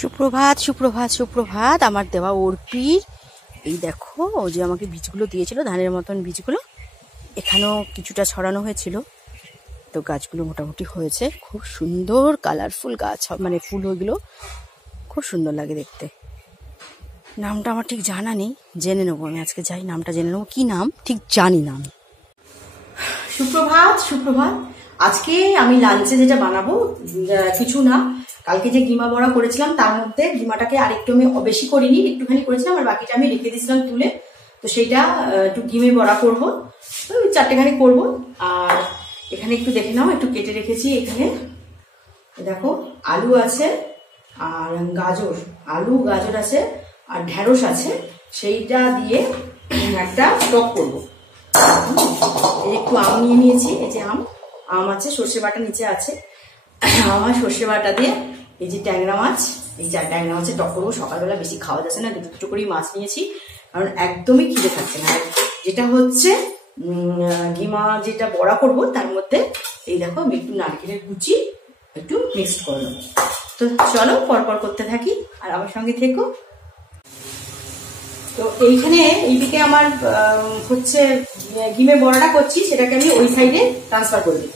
সুপ্রভাত সুপ্রভাত সুপ্রভাত। আমার দেওয়া অর্পির এই দেখো, ও যে আমাকে বীজগুলো দিয়েছিল ধানের মতন বীজগুলো, এখানেও কিছুটা ছড়ানো হয়েছিল। তো গাছগুলো মোটামুটি হয়েছে, খুব সুন্দর কালারফুল গাছ, মানে ফুল ওইগুলো খুব সুন্দর লাগে দেখতে। নামটা আমার ঠিক জানা নেই, জেনে নেবো আমি আজকে, যাই নামটা জেনে নেবো। কি নাম ঠিক জানি না আমি। সুপ্রভাত সুপ্রভাত। আজকে আমি লাঞ্চে যেটা বানাবো কিছু না, কালকে যে গিমা বড়া করেছিলাম তার মধ্যে গিমাটাকে আরেকটু আমি বেশি করিনি, একটুখানি করেছিলাম, আর বাকিটা আমি রেখে দিয়েছিলাম তুলে। তো সেইটা একটু গিমে বড়া করবো, ওই 4টেখানি করবো। আর এখানে একটু দেখে নাও, একটু কেটে রেখেছি। এখানে দেখো আলু আছে আর গাজর, আলু গাজর আছে আর ঢেঁড়স আছে, সেইটা দিয়ে একটা টক করবো। একটু আম নিয়ে নিয়েছি, এই যে আম আছে, সর্ষে বাটা নিচে আছে, আমার সর্ষে বাটা দিয়ে এই যে ট্যাংরা মাছ, এই যে ট্যাংরা মাছের টক করবো। সকালবেলা বেশি খাওয়া যাচ্ছে না, দুটো দুটো করেই মাছ নিয়েছি, কারণ একদমই খিদে থাকছে না। যেটা হচ্ছে গিমা যেটা বড়া করবো তার মধ্যে এই দেখো আমি একটু নারকেলের কুচি একটু মিক্সড করে নেবো। তো চলো পরপর করতে থাকি আর আমার সঙ্গে থেকো। তো এইখানে এইদিকে আমার হচ্ছে গিমে বড়াটা করছি, সেটাকে আমি ওই সাইডে ট্রান্সফার করে দিই,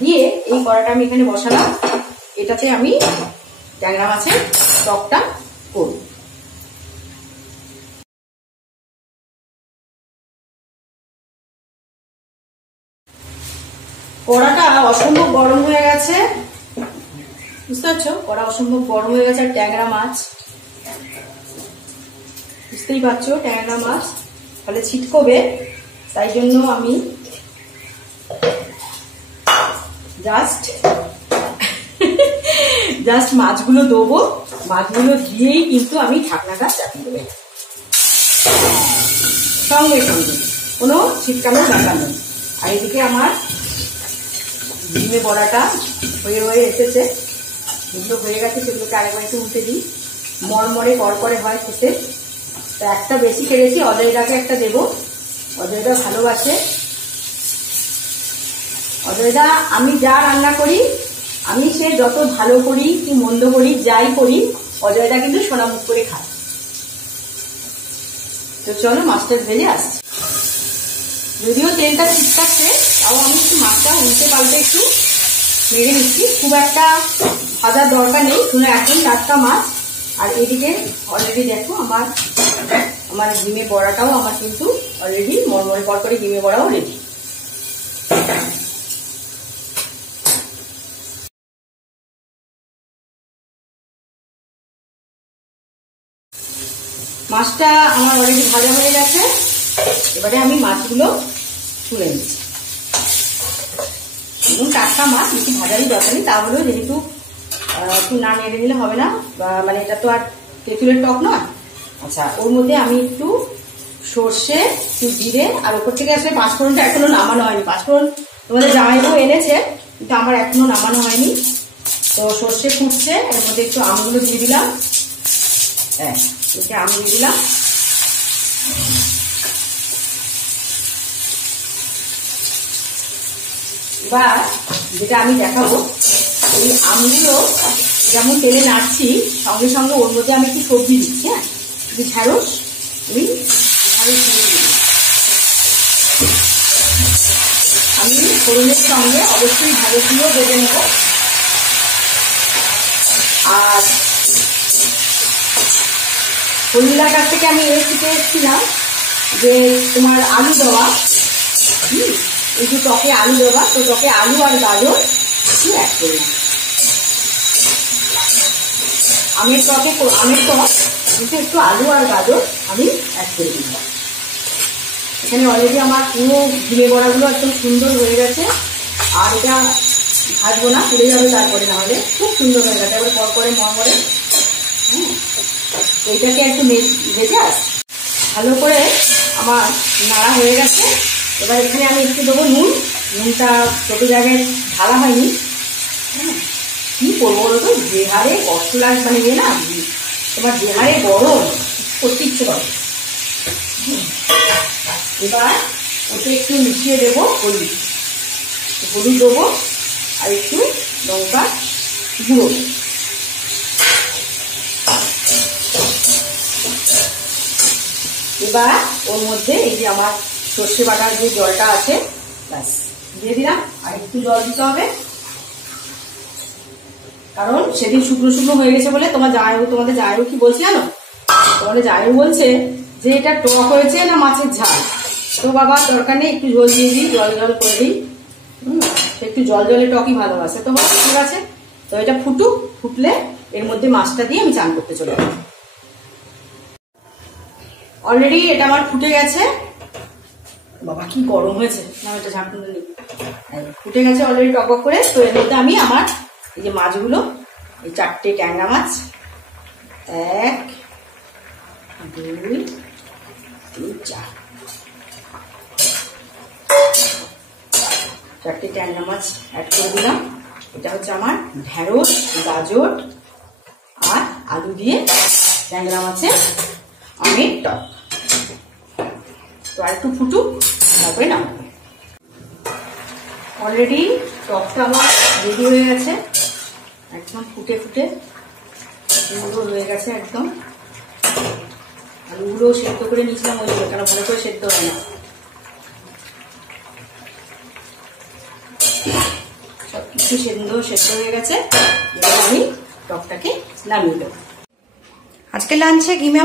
দিয়ে এই কড়াটা আমি এখানে বসালাম। এটাতে আমি ট্যাংরা মাছের টকটা করব। কড়াটা অসম্ভব গরম হয়ে গেছে, বুঝতে পারছো? কড়া অসম্ভব গরম হয়ে গেছে। আর ট্যাংরা মাছ বুঝতেই পারছো, ট্যাংরা মাছ তাহলে ছিটকবে, তাই জন্য আমি জাস্ট মাছগুলো দেবো, মাছগুলো দিয়েই কিন্তু আমি ঢাকনাটা চাপিয়ে দেবো সঙ্গে সঙ্গে, কোনো ছিটকানোর ব্যাপার নেই। আর এদিকে আমার ডিমে বড়াটা হয়ে হয়ে এসেছে, যেগুলো হয়ে গেছে সেগুলোকে আরেকবার একটু উল্টে দিই, মরমরে করকরে হয় খেতে। তো একটা বেশি কেটেছি, অজয়দাকে একটা দেবো, অজয়দা ভালোবাসে। অজয়দা আমি যা রান্না করি, আমি সে যত ভালো করি কি মন্দ করি, যাই করি, অজয়দা কিন্তু সোনামুখ করে খায়। তো চলো মাছটা ভেজে আসছি। যদিও তেলটা ছিটকাচ্ছে, তাও আমি একটু মাছটা উল্টে পাল্টে একটু মেরে নিচ্ছি, খুব একটা ভাজার দরকার নেই, শুনে একদম টাটকা মাছ। আর এদিকে অলরেডি দেখো আমার ডিমে বড়াটাও আমার কিন্তু অলরেডি মরমরে করকরে ডিমে বড়াও রেডি। মাছটা আমার অলরেডি ভাজা হয়ে গেছে, এবারে আমি মাছগুলো তুলে নিচ্ছি। এবং টাটকা মাছ, বেশি ভাজারই দরকার নেই, তাহলেও যেহেতু একটু না নেড়ে নিলে হবে না, মানে এটা তো আর তেঁতুলের টক নয়। আচ্ছা, ওর মধ্যে আমি একটু সর্ষে, একটু জিরে, আর ওপর থেকে আসলে পাঁচফোড়নটা এখনো নামানো হয়নি। পাঁচফোড়ন তোমাদের জামাইবাবু এনেছে, কিন্তু আমার এখনো নামানো হয়নি। তো সর্ষে ফুটছে, এর মধ্যে একটু আমগুলো দিয়ে দিলাম, হ্যাঁ এতে আম দিয়ে দিলাম। এবার যেটা আমি দেখাবো, এই আমগুলো যেমন তেলে নাড়ছি, সঙ্গে সঙ্গে ওর মধ্যে আমি একটু সবজি দিচ্ছি। হ্যাঁ, একটু ঢেঁড়স, আমি ফোড়নের সঙ্গে অবশ্যই ঢেঁড়সগুলো বেজে নেব। আর হলুদার কাছ থেকে আমি শিখে এসেছিলাম যে তোমার আলু দেওয়া, এই যে টকে আলু দেওয়া, তো টকে আলু আর গাজর একটু অ্যাড করলাম। আমের টক কিন্তু একটু আলু আর গাজর আমি অ্যাড করে দিলাম। এখানে অলরেডি আমার পুরো ডিমে বড়াগুলো একদম সুন্দর হয়ে গেছে। আর এটা ভাজবো না, পুড়ে যাবে তারপরে, না হলে খুব সুন্দর হয়ে গেছে, এবার করকরে মরমরে। এইটাকে একটু ভেজে আসি, ভালো করে আমার নাড়া হয়ে গেছে। এবার এখানে আমি একটু দেবো নুন, নুনটা ছোটো জায়গায় ঢালা হয়নি। হ্যাঁ, কি করবো বলো তো, যে হারে কষ্ট লাগে, মানে না তোমার যে হারে গরম, করতে ইচ্ছে করে। এবার ওতে একটু মিশিয়ে দেবো হলুদ দেবো, আর একটু লঙ্কা গুঁড়ো। এবার ওর মধ্যে এই যে আমার সর্ষে বাটার যে জলটা আছে ব্যাস দিয়ে দিলাম। আর একটু জল দিতে হবে, কারণ সেদিন শুকনো শুকনো হয়ে গেছে বলে তোমাদের জামাইবাবু কি বলছে জানো? তোমাদের জামাইবাবু বলছে যে এটা টক হয়েছে না মাছের ঝাল। তো বাবা দরকার নেই, একটু ঝোল দিয়ে দিই, জল জল করে দিই। একটু জল জলে টকই ভালোবাসে। তো ঠিক আছে, তো এটা ফুটলে এর মধ্যে মাছটা দিয়ে আমি চান করতে চলে যাবো। অলরেডি এটা আমার ফুটে গেছে। বাবা কি গরম হয়েছে, না এটা ঝাঁকুনি নেই, ফুটে গেছে অলরেডি টক করে। তো এর মধ্যে আমি আমার এই যে মাছগুলো, এই 4টে ট্যাংরা মাছ, 1 2 3 4 4টে ট্যাংরা মাছ অ্যাড করে দিলাম। এটা হচ্ছে আমার ঢেঁড়স, গাজর আর আলু দিয়ে ট্যাংরা মাছের আমের টক। তো আর একটু ফুটুক, তারপরে নামাবো। অলরেডি টকটা আমার রেডি হয়ে গেছে, একদম ফুটে সুন্দর হয়ে গেছে একদম। আলুগুলো সেদ্ধ করে নিয়েছিলাম ওই জন্য, কেন ভালো করে সেদ্ধ হয় না। সবকিছু সেদ্ধ হয়ে গেছে। এবার আমি টকটাকে নামিয়ে দেবো। আজকে লাঞ্চে ঘিমা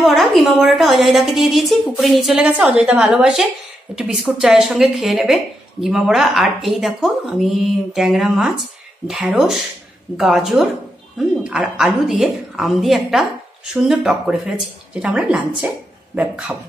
বড়াটা অজয়দাকে দিয়ে দিয়েছি, পুকুরে নিয়ে চলে গেছে। অজয়দা ভালোবাসে, একটু বিস্কুট চায়ের সঙ্গে খেয়ে নেবে ঘিমা বড়া। আর এই দেখো আমি ট্যাংরা মাছ, ঢেঁড়স, গাজর আর আলু দিয়ে আম দিয়ে একটা সুন্দর টক করে ফেলেছি, যেটা আমরা লাঞ্চে খাবো।